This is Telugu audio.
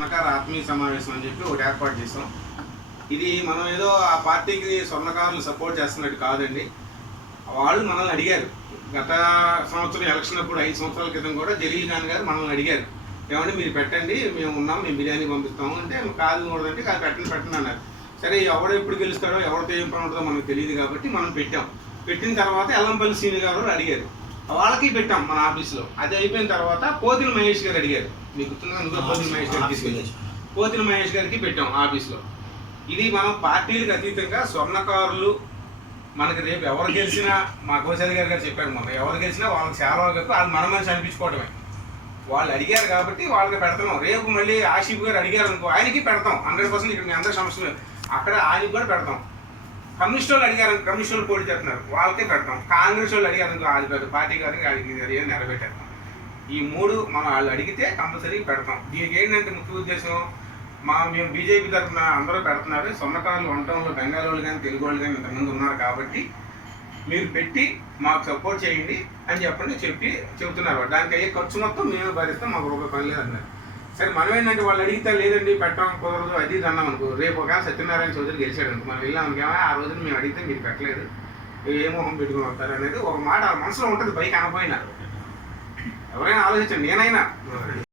స్వర్ణకార ఆత్మీయ సమావేశం అని చెప్పి ఒకటి ఏర్పాటు చేసాం. ఇది మనం ఏదో ఆ పార్టీకి స్వర్ణకారులు సపోర్ట్ చేస్తున్నట్టు కాదండి. వాళ్ళు మనల్ని అడిగారు. గత సంవత్సరం ఎలక్షన్ అప్పుడు 5 సంవత్సరాల క్రితం కూడా జలీల్ ఖాన్ గారు మనల్ని అడిగారు, ఏమంటే మీరు పెట్టండి, మేము ఉన్నాం, మేము బిర్యానీ పంపిస్తాము అంటే కాదు కూడదంటే కాదు పెట్టండి అన్నారు. సరే ఎవడో ఎప్పుడు గెలుస్తాడో ఎవరితో ఏం పని ఉంటుందో మనకు తెలియదు కాబట్టి మనం పెట్టాం. పెట్టిన తర్వాత ఎల్లంపల్లి సీని గారు అడిగారు, వాళ్ళకి పెట్టాం మన ఆఫీస్లో. అది అయిపోయిన తర్వాత పోతిన మహేష్ గారు అడిగారు, మీకు గుర్తుందిగా నువ్వు పోతిన మహేష్ గారు తీసుకెళ్ళి పోతిన మహేష్ గారికి పెట్టాం ఆఫీస్లో. ఇది మనం పార్టీలకు అతీతంగా స్వర్ణకారులు మనకి రేపు ఎవరు గెలిచినా, మా కోశారి గారు చెప్పారు, మొన్న ఎవరు గెలిచినా వాళ్ళకి సేవ చెప్పి వాళ్ళు మన మనిషి అనిపించుకోవడమే. వాళ్ళు అడిగారు కాబట్టి వాళ్ళకి పెడతాం. రేపు మళ్ళీ ఆషిఫ్ గారు అడిగారు అనుకో, ఆయనకి పెడతాం 100%. ఇక్కడ మీ అందరి సమస్యలు అక్కడ ఆయనకి కూడా పెడతాం. కమ్యూనిస్ట్ వాళ్ళు అడిగారు, కమ్యూనిస్ట్ వాళ్ళు పోటీ చేస్తున్నారు, వాళ్ళకే పెడతాం. కాంగ్రెస్ వాళ్ళు అడిగారు అనుకో, అది పెద్ద పార్టీ గారికి అది నిలబెట్టేస్తాం. ఈ 3 మనం వాళ్ళు అడిగితే కంపల్సరీ పెడతాం. దీనికి ఏంటంటే ముఖ్య ఉద్దేశం, మేము బీజేపీ తరఫున అందరూ పెడుతున్నారు. స్వర్ణకారులు వంటంలో బెంగాల్ వాళ్ళు కానీ తెలుగు వాళ్ళు కానీ ఇంతకుముందు ఉన్నారు కాబట్టి మీరు పెట్టి మాకు సపోర్ట్ చేయండి అని చెప్తున్నారు. దానికి అయ్యే ఖర్చు మొత్తం మేము భరిస్తాం, మాకు రూపాయి పని లేదు అన్నారు. సరే మనం ఏంటంటే వాళ్ళు అడిగితే లేదండి పెట్టడం కుదరదు అది ఇది అన్నాం అనుకో, రేపు ఒక సత్యనారాయణ చౌదరి గెలిచాడు అనుకో, మనం వెళ్ళామనుకేమో ఆ రోజున మేము అడిగితే మీరు పెట్టలేదు, ఏ మొహం పెట్టుకుని వస్తారు అనేది ఒక మాట మనసులో ఉంటుంది, పైకి అనపోయినా. ఎవరైనా ఆలోచించండి, నేనైనా